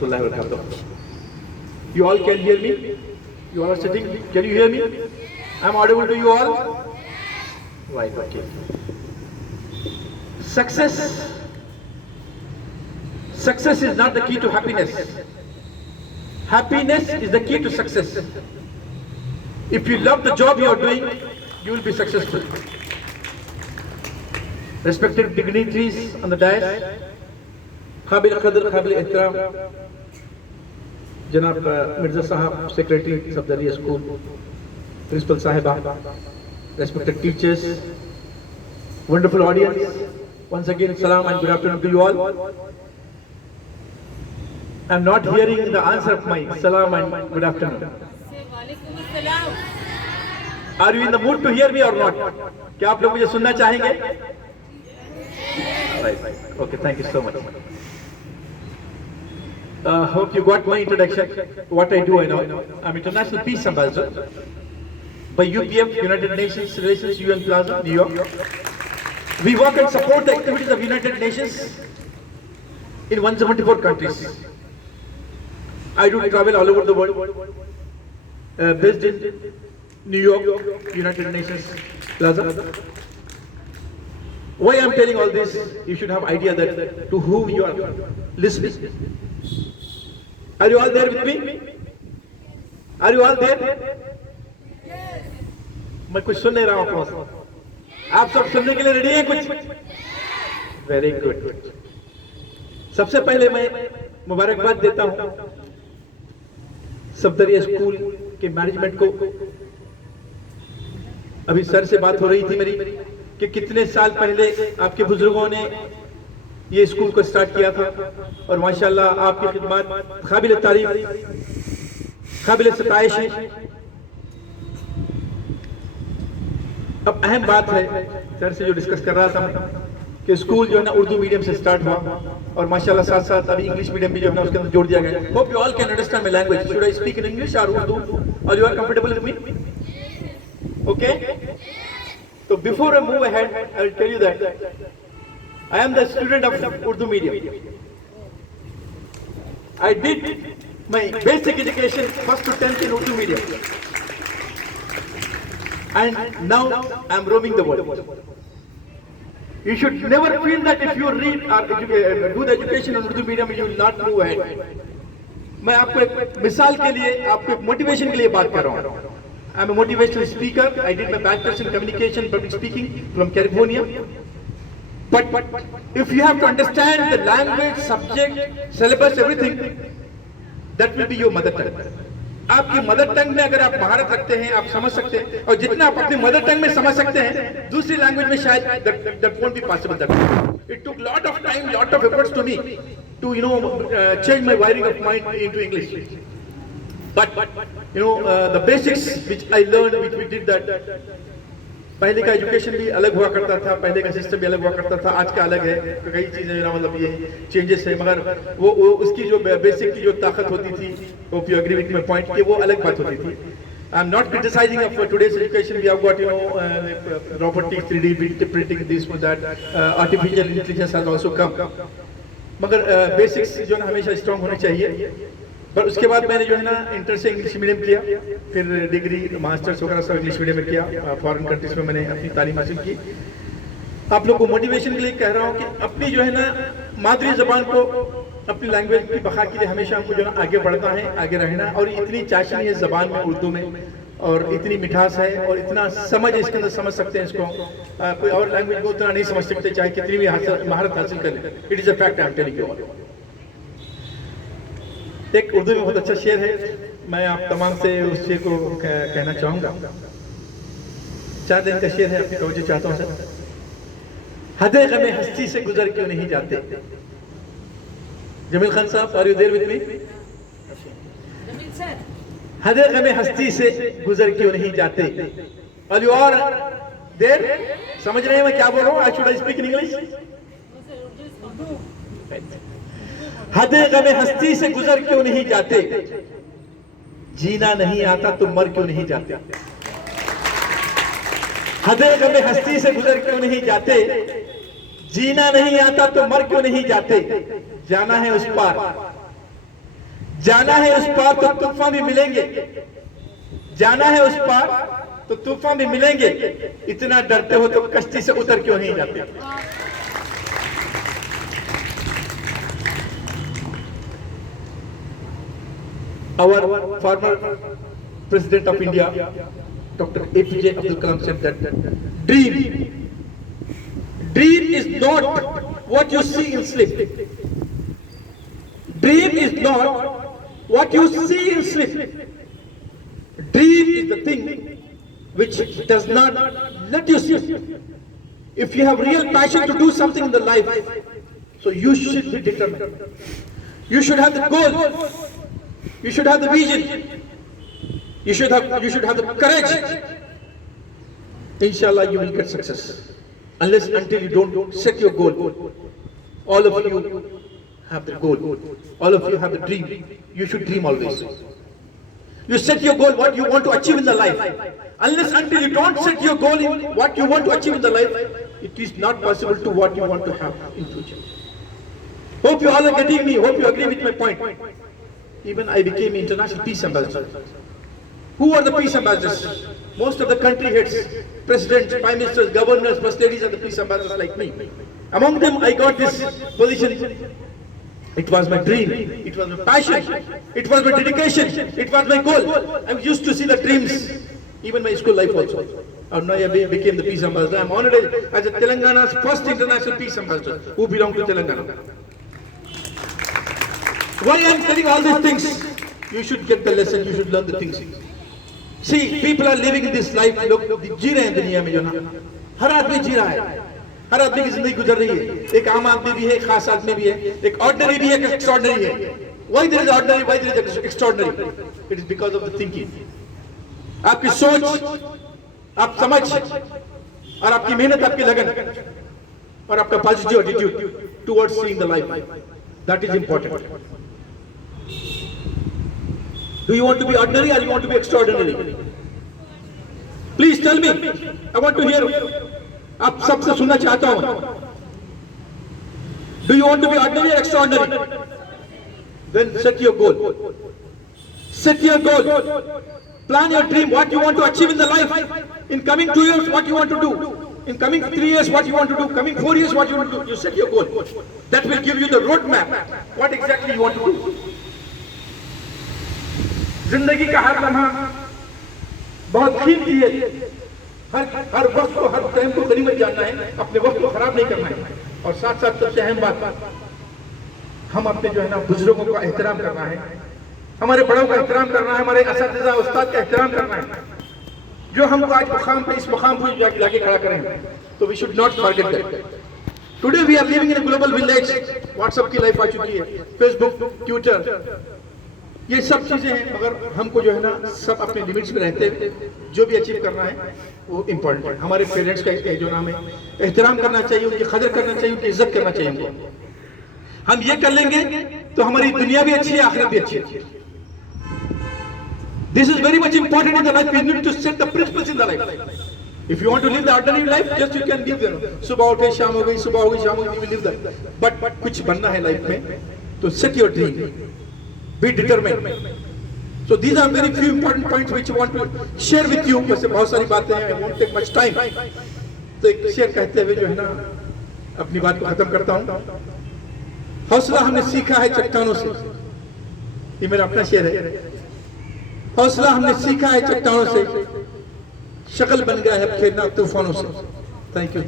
rahmatullahi wa barakatuh. You all can hear me? You all are sitting? Can you hear me? I'm audible to you all? Right, okay. Success is not the key to happiness. Happiness is the key to success. If you love the job you are doing, you will be successful. Respected dignitaries on the dais, Qabil Qadr, Qabil Ihtiram, Janab Mirza Sahab, Secretary Safdariya School, Principal Sahiba, respected teachers, wonderful audience. Once again, salam and good afternoon to you all. I'm not hearing the answer of my salam and good afternoon. Are you in the mood to hear me or not? क्या आप लोग मुझे सुनना चाहेंगे? Right. Okay, thank you so much. Hope you got my introduction. What I do, I know. I'm International Peace Ambassador by UPF, United Nations Relations, UN Plaza, New York. We work and support the activities of United Nations in 174 countries. I do travel all over the world, based in New York, United Nations Plaza. Why I'm telling all this, you should have idea that to whom you are listening. Are you all there with me? Are you all there? मैं कुछ सुन नहीं रहा हूँ आप सब सुनने के लिए रेडी हैं कुछ? Very good. सबसे पहले मैं मुबारकबाद देता हूँ सफदरिया स्कूल के मैनेजमेंट को. अभी सर से बात हो रही थी मेरी कि कितने साल पहले आपके बुजुर्गों ने ये स्कूल को स्टार्ट किया था और माशाल्लाह आपकी खिदमत काबिल तारीफ, काबिल सताइश है. अब अहम बात है, सर से जो डिस्कस कर रहा था मैं कि स्कूल जो है ना उर्दू मीडियम से स्टार्ट हुआ और माशाल्लाह साथ साथ अभी इंग्लिश मीडियम भी जो है ना उसके अंदर जोड़ दिया गया. Hope you all can understand my language. Should I speak in English और उर्दू और you are comfortable with me? Okay. So before I move ahead, I will tell you that I am the student of Urdu medium. I did my basic education first to 10th in Urdu medium. And now I am roaming the world. You should never feel that if you read or do the education in Urdu medium, you will not move ahead. मैं आपको एक मिसाल के लिए, आपको एक मोटिवेशन के लिए बात कर रहा हूँ. I'm a motivational speaker. I did my bachelor's in communication, public speaking from California. But if you have to understand the language, subject, syllabus, everything, that will be your mother tongue. आपकी mother tongue में अगर आप महारत रखते हैं, आप समझ सकते हैं, और जितना आप अपनी मदर टंग में समझ सकते हैं, दूसरी लैंग्वेज में शायद that won't be possible. It took lot of time, lot of efforts to me to change my wiring of mind into English. But the basics which I learned, which we did that. पहले का एजुकेशन भी अलग हुआ करता था, पहले का सिस्टम भी अलग हुआ करता था, आज का अलग है. कई चीजें मतलब ये चेंजेस है, मगर वो उसकी जो बेसिक की जो ताकत होती थी, वो you agree with my point कि वो अलग बात होती थी. I am not criticising of today's education. We have got robotics, 3D printing, this that, artificial intelligence has also come. मगर बेसिक्स जो है हमेशा स्ट्रांग होनी चाहिए. पर उसके बाद मैंने जो है ना इंटर से इंग्लिश मीडियम किया, फिर डिग्री मास्टर्स वगैरह सब इंग्लिश मीडियम में किया. फॉरेन कंट्रीज में मैंने अपनी तालीम हासिल की. आप लोग को मोटिवेशन के लिए कह रहा हूँ कि अपनी जो है ना मादरी जबान को, अपनी लैंग्वेज की बखा के लिए हमेशा हमको जो है आगे बढ़ना है, आगे रहना. और इतनी चाशनी है जबान में, उर्दू में, और इतनी मिठास है और इतना समझ इसके अंदर, समझ सकते हैं इसको. कोई और लैंग्वेज को उतना नहीं समझ सकते, चाहे कितनी भी महारत हासिल कर ले. It is a fact, I am telling you all. एक उर्दू में बहुत अच्छा शेर है, मैं आप तमाम से उस शेर को कहना चाहूंगा. 4 दिन का शेर है, आपकी तवज्जो चाहता हूँ सर. हदे गमे हस्ती से गुजर क्यों नहीं जाते. Jamil Khan sahab, are you there with me? हदे गमे हस्ती से गुजर क्यों नहीं जाते. Are you are there? समझ रहे हैं मैं क्या बोल रहा हूँ? I should I speak in English? हदे गमे हस्ती से गुजर क्यों नहीं जाते. जीना नहीं आता तो मर क्यों नहीं जाते. हदे गमे हस्ती से गुजर क्यों नहीं जाते. जीना नहीं आता तो मर क्यों नहीं जाते. जाना है उस पार जाना है उस पार तो तूफान भी मिलेंगे, जाना है उस पार तो तूफान भी मिलेंगे। इतना डरते हो तो कश्ती से उतर क्यों नहीं जाते? Our former President of India, Dr. APJ Abdul Kalam said that dream is not what you see in sleep. Dream is not what you see in sleep. Dream is the thing which does not let you sleep. If you have real passion to do something in the life, so you should be determined. You should have the goal. You should have the vision. You should have the courage. Inshallah, you will get success. Unless until you don't set your goal. All of you have the goal. All of you have the dream. You should dream always. You set your goal, what you want to achieve in the life. Unless until you don't set your goal in what you want to achieve in the life, it is not possible to what you want to have in future. Hope you all are getting me. Hope you agree with my point. Even I became international peace ambassador. Who are the peace ambassadors? Most of the country heads, presidents, prime ministers, governors, first ladies are the peace ambassadors like me. Among them, I got this position. It was my dream. It was my passion. It was my dedication. It was my goal. I used to see the dreams, even my school life also. And now I became the peace ambassador. I am honored as a Telangana's first international peace ambassador who belong to Telangana. Why I am telling all these things? You should get the lesson. You should learn the things. See, people are living in this life. Look, जी रहे हैं दुनिया में जो ना, हर आदमी जी रहा है, हर आदमी की जिंदगी गुजर रही है. एक आम आदमी भी है, एक खास आदमी भी है, एक ऑर्डिनरी भी है, एक एक्स्ट्राऑर्डिनरी है. Why there is ordinary? Why there is extraordinary? It is because of the thinking. आपकी सोच, आप समझ, और आपकी मेहनत, आपकी लगन, और आपका positive attitude towards seeing the life. That is important. Do you want to be ordinary or you want to be extraordinary? Please tell me. I want to hear. आप सबसे सुनना चाहता हूँ. Do you want to be ordinary or extraordinary? Then set your goal. Set your goal. Plan your dream. What you want to achieve in the life. In coming 2 years, what you want to do. In coming 3 years, what you want to do. Coming 4 years, what you want to do. You set your goal. That will give you the roadmap. What exactly you want to do. जिंदगी का हर लम्हा बहुत कीमती है. हर वक्त को, हर टाइम को गनीमत जानना है. अपने वक्त को खराब नहीं करना है. और साथ साथ सबसे अहम बात, हम अपने जो है ना बुजुर्गों का एहतराम करना है. हमारे बड़ों का एहतराम करना है. हमारे असातिज़ा उस्ताद का एहतराम करना है, जो हमको आज मुकाम पे, इस मुकाम पर लाके खड़ा करेंगे. तो we should not forget that. Today we are living in a global village. WhatsApp की लाइफ आ चुकी है, फेसबुक, ट्विटर, ये सब चीजें हैं. मगर हमको जो है ना सब अपने लिमिट्स में रहते हुए जो भी अचीव करना है वो इम्पोर्टेंट है. हमारे पेरेंट्स का जो नाम है, एहतराम करना चाहिए, उनकी कदर करना चाहिए, उनकी इज्जत करना चाहिए उनको. हम ये कर लेंगे तो हमारी दुनिया भी अच्छी है, आखिरत भी अच्छी है. This is very much important in the life. We need to set the principles in the life. If you want to live the ordinary life, just you can live them. सुबह उठे, शाम हो गई, सुबह हो गई, शाम हो गई, you will live that. But कुछ बनना है लाइफ में तो set your dream. Be determined. So these are very few important points which I want to share with you. वैसे बहुत सारी बातें हैं, I won't take much time. तो एक शेर कहते हुए जो है ना अपनी बात को खत्म करता हूँ. हौसला हमने सीखा है चट्टानों से. ये मेरा अपना शेर है. हौसला हमने सीखा है चट्टानों से, शक्ल बन गया है खेलना तूफानों से. Thank you.